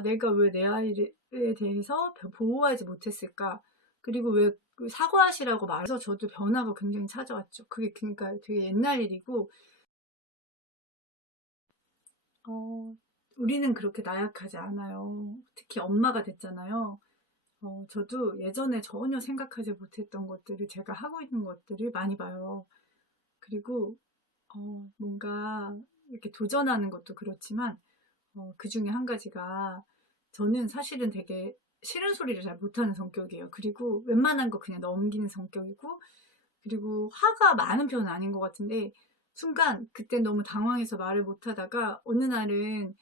내가 왜 내 아이에 대해서 보호하지 못했을까? 그리고 왜 그 사과하시라고 말해서 저도 변화가 굉장히 찾아왔죠. 그게 그러니까 되게 옛날 일이고 어 우리는 그렇게 나약하지 않아요. 특히 엄마가 됐잖아요. 저도 예전에 전혀 생각하지 못했던 것들을 제가 하고 있는 것들을 많이 봐요. 그리고 뭔가 이렇게 도전하는 것도 그렇지만 그중에 한 가지가 저는 사실은 되게 싫은 소리를 잘 못하는 성격이에요. 그리고 웬만한 거 그냥 넘기는 성격이고 그리고 화가 많은 편은 아닌 것 같은데 순간 그때 너무 당황해서 말을 못하다가 어느 날은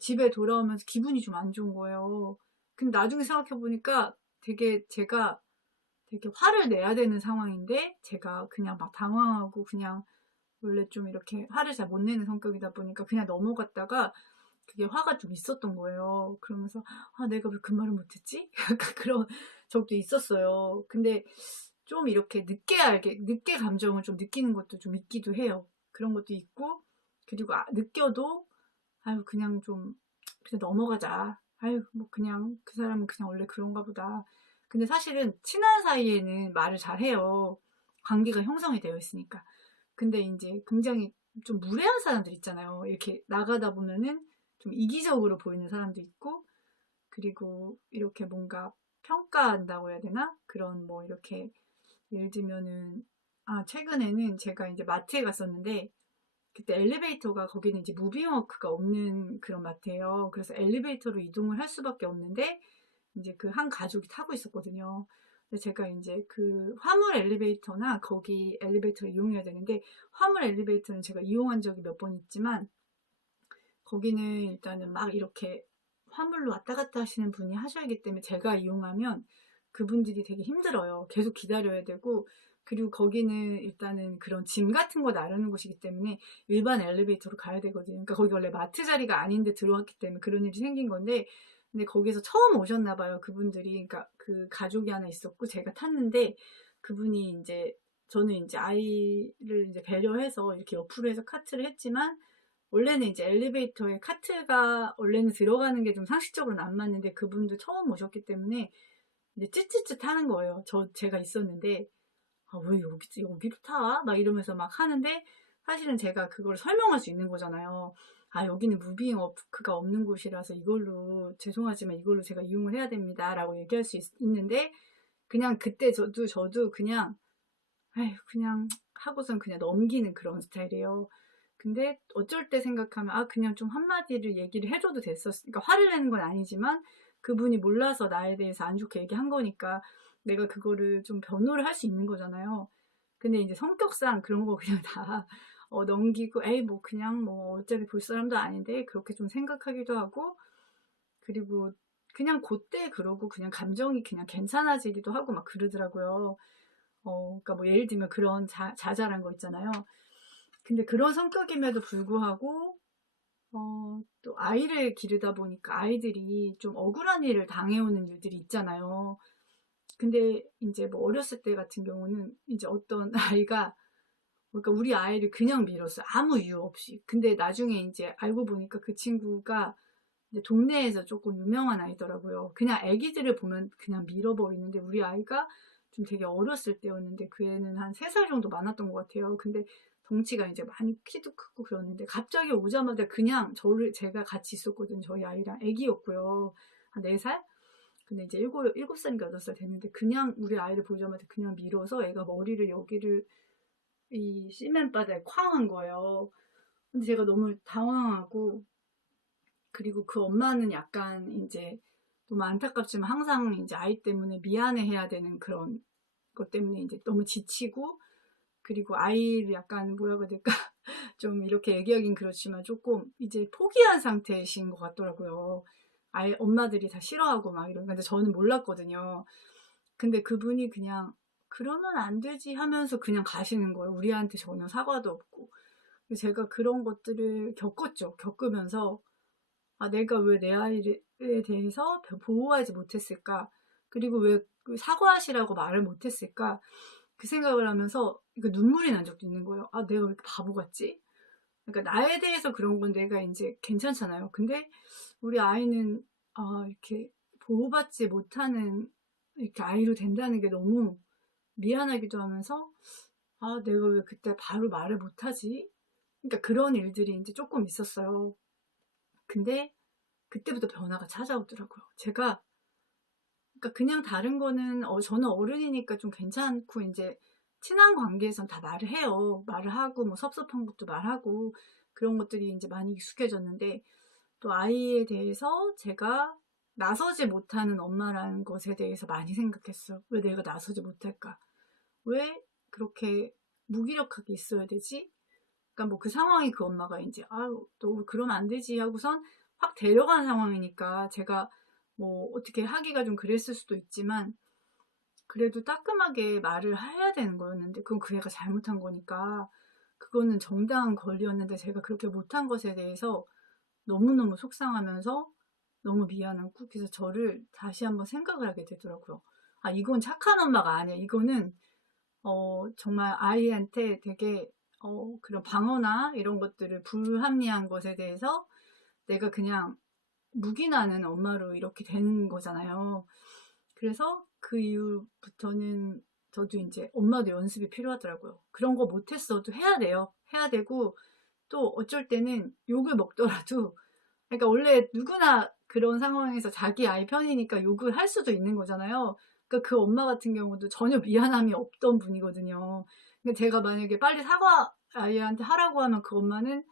집에 돌아오면서 기분이 좀 안 좋은 거예요. 근데 나중에 생각해 보니까 되게 제가 되게 화를 내야 되는 상황인데 제가 그냥 막 당황하고 그냥 원래 좀 이렇게 화를 잘 못 내는 성격이다 보니까 그냥 넘어갔다가 그게 화가 좀 있었던 거예요. 그러면서 '아 내가 왜 그 말을 못 했지?' 약간 그런 적도 있었어요. 근데 좀 이렇게 늦게 감정을 좀 느끼는 것도 좀 있기도 해요. 그런 것도 있고 그리고 느껴도 '아유 그냥 좀 그냥 넘어가자. 아유 뭐 그냥 그 사람은 그냥 원래 그런가 보다.' 근데 사실은 친한 사이에는 말을 잘해요. 관계가 형성이 되어 있으니까. 근데 인제 굉장히 좀 무례한 사람들 있잖아요. 이렇게 나가다 보면은 좀 이기적으로 보이는 사람도 있고 그리고 이렇게 뭔가 평가한다고 해야 되나? 그런 뭐 이렇게 예를 들면은 최근에는 제가 인제 마트에 갔었는데 그때 엘리베이터가 거기는 이제 무빙워크가 없는 그런 마트예요. 그래서 엘리베이터로 이동을 할 수밖에 없는데 인제 그 한 가족이 타고 있었거든요. 근데 제가 인제 그 화물 엘리베이터나 거기 엘리베이터를 이용해야 되는데 화물 엘리베이터는 제가 이용한 적이 몇 번 있지만 거기는 일단은 막 이렇게 화물로 왔다 갔다 하시는 분이 하셔야 하기 때문에 제가 이용하면 그분들이 되게 힘들어요. 계속 기다려야 되고 그리고 거기는 일단은 그런 짐 같은 거 나르는 곳이기 때문에 일반 엘리베이터로 가야 되거든요. 그러니까 거기 원래 마트 자리가 아닌데 들어왔기 때문에 그런 일이 생긴 건데 근데 거기서 처음 오셨나 봐요, 그분들이. 그러니까 그 가족이 하나 있었고 제가 탔는데 그분이 인제 저는 인제 아이를 인제 배려해서 이렇게 옆으로 해서 카트를 했지만 원래는 이제 엘리베이터에 카트가 원래는 들어가는 게 좀 상식적으로는 안 맞는데 그분도 처음 오셨기 때문에 이제 찌릿찌릿 하는 거예요. 제가 있었는데 '아 왜 여기로 타?' 막 이러면서 막 하는데 사실은 제가 그걸 설명할 수 있는 거잖아요. "아 여기는 무빙 워크가 없는 곳이라서 이걸로 죄송하지만 이걸로 제가 이용을 해야 됩니다."라고 얘기할 수 있는데 그냥 그때 저도 그냥 아휴 그냥 하고선 그냥 넘기는 그런 스타일이에요. 근데 어쩔 때 생각하면 그냥 좀 한마디를 얘기를 해 줘도 됐었으니까 화를 내는 건 아니지만 그분이 몰라서 나에 대해서 안 좋게 얘기한 거니까 내가 그거를 좀 변호를 할 수 있는 거잖아요. 근데 인제 성격상 그런 거 그냥 다 넘기고 '에이 뭐 그냥 뭐 어차피 볼 사람도 아닌데.' 그렇게 좀 생각하기도 하고 그리고 그냥 고때 그러고 그냥 감정이 그냥 괜찮아지기도 하고 막 그러더라고요. 그러니까 뭐 예를 들면 그런 자잘한 거 있잖아요. 근데 그런 성격임에도 불구하고 또 아이를 기르다 보니까 아이들이 좀 억울한 일을 당해오는 일들이 있잖아요. 근데 인제 뭐 어렸을 때 같은 경우는 이제 어떤 아이가 그러니까 우리 아이를 그냥 밀었어요, 아무 이유 없이. 근데 나중에 인제 알고 보니까 그 친구가 이제 동네에서 쪼끔 유명한 아이더라고요. 그냥 애기들을 보면 그냥 밀어버리는데 우리 아이가 좀 되게 어렸을 때였는데 그 애는 한 3살 정도 많았던 것 같아요. 근데 덩치가 이제 많이 키도 크고 그랬는데 갑자기 오자마자 그냥 제가 같이 있었거든요, 저희 아이랑. 애기였고요. 한 4 살? 근데 이제 일곱 살인가 8살 됐는데 그냥 우리 아이를 보자마자 그냥 밀어서 애가 머리를 여기를 이 시멘 바닥에 쾅 한 거예요. 근데 제가 너무 당황하고 그리고 그 엄마는 약간 인제 너무 안타깝지만 항상 인제 아이 때문에 미안해해야 되는 그런 것 때문에 인제 너무 지치고 그리고 아이를 약간 뭐라고 해야 될까? 좀 이렇게 얘기하긴 그렇지만 쪼끔 이제 포기한 상태이신 것 같더라고요. 아이 엄마들이 다 싫어하고 막 이런 근데 저는 몰랐거든요. 근데 그분이 그냥 "그러면 안 되지." 하면서 그냥 가시는 거예요. 우리한테 전혀 사과도 없고. 그래서 제가 그런 것들을 겪었죠. 겪으면서 내가 왜 내 아이에 대해서 보호하지 못했을까? 그리고 왜 그 사과하시라고 말을 못했을까?' 그 생각을 하면서 눈물이 난 적도 있는 거예요. '아 내가 왜 이렇게 바보 같지?' 그러니까 나에 대해서 그런 건 내가 인제 괜찮잖아요. 근데 우리 아이는 이렇게 보호받지 못하는 이렇게 아이로 된다는 게 너무 미안하기도 하면서 '아 내가 왜 그때 바로 말을 못하지?' 그러니까 그런 일들이 인제 쪼끔 있었어요. 근데 그때부터 변화가 찾아오더라고요. 제가 그러니까 그냥 다른 거는 저는 어른이니까 좀 괜찮고 인제 친한 관계에선 다 말을 해요. 말을 하고 뭐 섭섭한 것도 말하고 그런 것들이 인제 많이 익숙해졌는데 또 아이에 대해서 제가 나서지 못하는 엄마라는 것에 대해서 많이 생각했어요. '왜 내가 나서지 못할까? 왜 그렇게 무기력하게 있어야 되지?' 그러니까 뭐 그 상황이 그 엄마가 인제 "아유 너 그러면 안 되지." 하고선 확 데려간 상황이니까 제가 뭐 어떻게 하기가 좀 그랬을 수도 있지만 그래도 따끔하게 말을 해야 되는 거였는데 그건 그 애가 잘못한 거니까 그거는 정당한 권리였는데 제가 그렇게 못한 것에 대해서 너무너무 속상하면서 너무 미안하고 그래서 저를 다시 한번 생각을 하게 되더라고요. '아 이건 착한 엄마가 아니야. 이거는 정말 아이한테 되게 그런 방어나 이런 것들을 불합리한 것에 대해서 내가 그냥 묵인하는 엄마로 이렇게 된 거잖아요.' 그래서 그 이후부터는 저도 인제 엄마도 연습이 필요하더라고요. 그런 거 못했어도 해야 돼요. 해야 되고 또 어쩔 때는 욕을 먹더라도 그러니까 원래 누구나 그런 상황에서 자기 아이 편이니까 욕을 할 수도 있는 거잖아요. 그러니까 그 엄마 같은 경우도 전혀 미안함이 없던 분이거든요. 근데 제가 만약에 빨리 사과 아이한테 하라고 하면 그 엄마는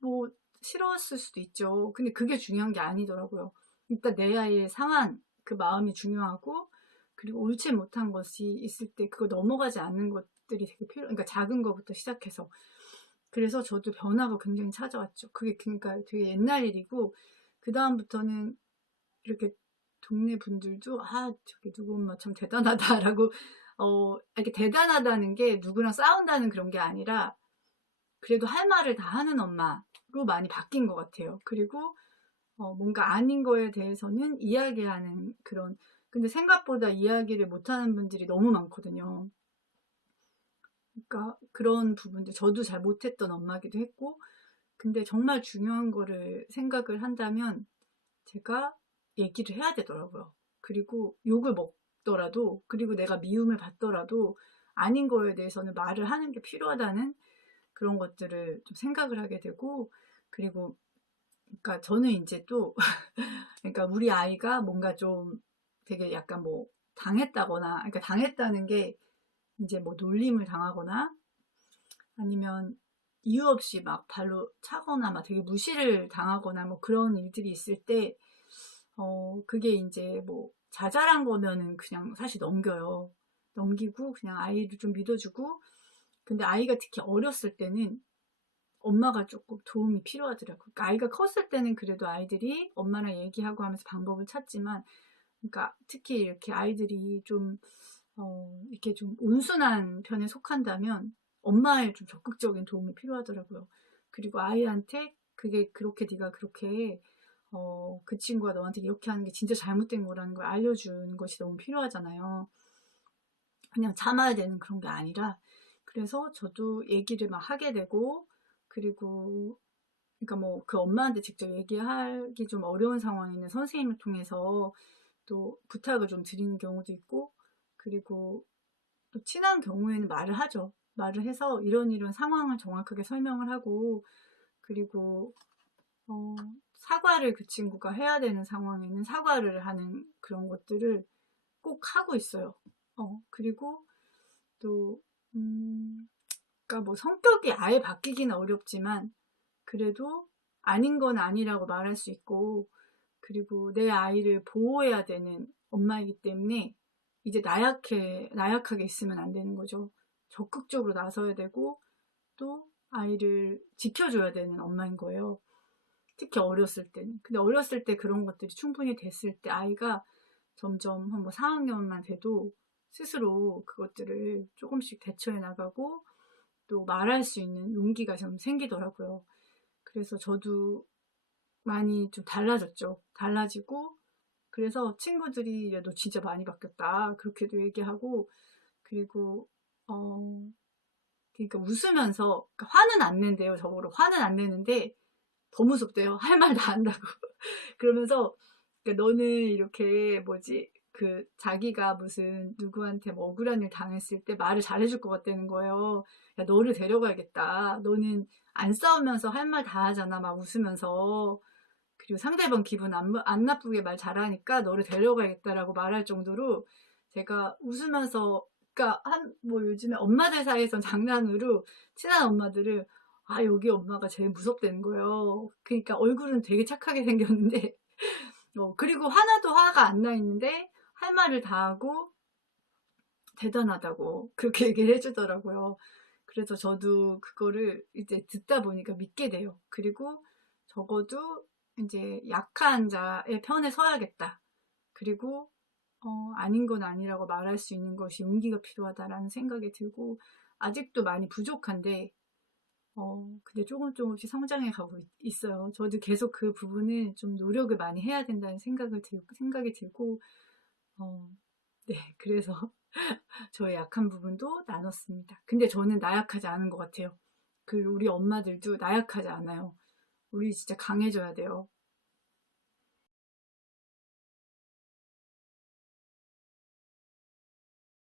뭐 싫어했을 수도 있죠. 근데 그게 중요한 게 아니더라고요. 일단 내 아이의 상한 그 마음이 중요하고 그리고 옳지 못한 것이 있을 때 그걸 넘어가지 않는 것들이 되게 그러니까 작은 거부터 시작해서. 그래서 저도 변화가 굉장히 찾아왔죠. 그게 그러니까 되게 옛날 일이고 그다음부터는 이렇게 동네 분들도 '아 저기 누구 엄마 참 대단하다.'라고 이렇게 대단하다는 게 누구랑 싸운다는 그런 게 아니라 그래도 할 말을 다 하는 엄마로 많이 바뀐 것 같아요. 그리고 뭔가 아닌 거에 대해서는 이야기하는 그런 근데 생각보다 이야기를 못하는 분들이 너무 많거든요. 그러니까 그런 부분들 저도 잘 못했던 엄마기도 했고 근데 정말 중요한 거를 생각을 한다면 제가 얘기를 해야 되더라고요. 그리고 욕을 먹더라도 그리고 내가 미움을 받더라도 아닌 거에 대해서는 말을 하는 게 필요하다는 그런 것들을 좀 생각을 하게 되고 그리고 그러니까 저는 인제 또 그러니까 우리 아이가 뭔가 좀 되게 약간 뭐 당했다거나 그러니까 당했다는 게 인제 뭐 놀림을 당하거나 아니면 이유 없이 막 발로 차거나 막 되게 무시를 당하거나 뭐 그런 일들이 있을 때 그게 인제 뭐 자잘한 거면은 그냥 사실 넘겨요. 넘기고 그냥 아이를 좀 믿어 주고 근데 아이가 특히 어렸을 때는 엄마가 쪼끔 도움이 필요하더라고요. 그러니까 아이가 컸을 때는 그래도 아이들이 엄마랑 얘기하고 하면서 방법을 찾지만 그러니까 특히 이렇게 아이들이 좀 이렇게 좀 온순한 편에 속한다면 엄마의 좀 적극적인 도움이 필요하더라고요. 그리고 아이한테 그게 그렇게 네가 그렇게 그 친구가 너한테 이렇게 하는 게 진짜 잘못된 거라는 걸 알려주는 것이 너무 필요하잖아요. 그냥 참아야 되는 그런 게 아니라 그래서 저도 얘기를 막 하게 되고 그리고 그러니까 뭐 그 엄마한테 직접 얘기하기 좀 어려운 상황에는 선생님을 통해서 또 부탁을 좀 드리는 경우도 있고 그리고 또 친한 경우에는 말을 하죠. 말을 해서 이런 이런 상황을 정확하게 설명을 하고 그리고 어 사과를 그 친구가 해야 되는 상황에는 사과를 하는 그런 것들을 꼭 하고 있어요. 그리고 또 그러니까 뭐 성격이 아예 바뀌기는 어렵지만 그래도 아닌 건 아니라고 말할 수 있고 그리고 내 아이를 보호해야 되는 엄마이기 때문에 이제 나약하게 있으면 안 되는 거죠. 적극적으로 나서야 되고 또 아이를 지켜줘야 되는 엄마인 거예요. 특히 어렸을 때는. 근데 어렸을 때 그런 것들이 충분히 됐을 때 아이가 점점 한 뭐 4학년만 돼도 스스로 그것들을 조금씩 대처해 나가고 또 말할 수 있는 용기가 좀 생기더라고요. 그래서 저도 많이 좀 달라졌죠. 달라지고 그래서 친구들이 "야 너 진짜 많이 바뀌었다." 그렇게도 얘기하고 그리고 어 그러니까 웃으면서, 그러니까 화는 안 낸대요. 저보고 화는 안 내는데 더 무섭대요. 할 말 다 한다고. 그러면서 그러니까 너는 이렇게 뭐지 그 자기가 무슨 누구한테 뭐 억울한 일 당했을 때 말을 잘해줄 것 같다는 거예요. 야, 너를 데려가야겠다. 너는 안 싸우면서 할 말 다 하잖아. 막 웃으면서. 그리고 상대방 기분 안 나쁘게 말 잘하니까 너를 데려가야겠다라고 말할 정도로 제가 웃으면서, 그러니까 뭐 요즘에 엄마들 사이에선 장난으로 친한 엄마들을 여기 엄마가 제일 무섭다는 거예요. 그러니까 얼굴은 되게 착하게 생겼는데 그리고 하나도 화가 안 나 있는데 할 말을 다 하고 대단하다고 그렇게 얘기를 해주더라고요. 그래서 저도 그거를 이제 듣다 보니까 믿게 돼요. 그리고 적어도 이제 약한 자의 편에 서야겠다. 그리고 아닌 건 아니라고 말할 수 있는 것이 용기가 필요하다라는 생각이 들고, 아직도 많이 부족한데 근데 조금씩 성장해 가고 있어요. 저도 계속 그 부분을 좀 노력을 많이 해야 된다는 생각이 들고, 네, 그래서 저의 약한 부분도 나눴습니다. 근데 저는 나약하지 않은 것 같아요. 우리 엄마들도 나약하지 않아요. 우리 진짜 강해져야 돼요.